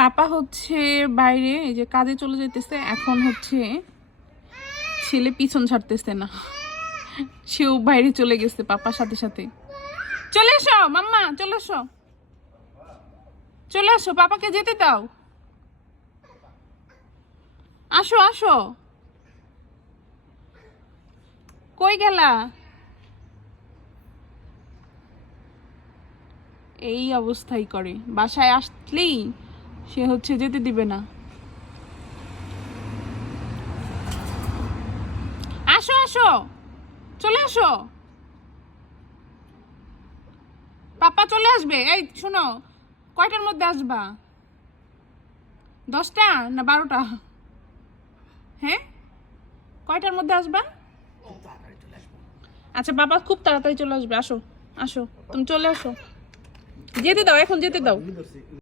পাপা হচ্ছে বাইরে, এই যে কাজে চলে যেতেছে। এখন হচ্ছে ছেলে পিছন ছাড়তেছে না, সেও বাইরে চলে গেছে পাপার সাথে সাথে। চলে এসো মাম্মা, চলে এসো, চলে আসো, পাপাকে যেতে দাও। আসো আসো, কই গেলা? এই অবস্থাই করে, বাসায় আসলেই সে হচ্ছে যেতে দিবে না। আসো আসো, চলে আসো, পাপা চলে আসবে। এই শোনো, কয়টার মধ্যে আসবা? 10টা না 12টা? হ্যাঁ, কয়টার মধ্যে আসবা? আচ্ছা বাবা খুব তাড়াতাড়ি চলে আসবে। আসো আসো, তুমি চলে আসো, যেতে দাও, এখন যেতে দাও।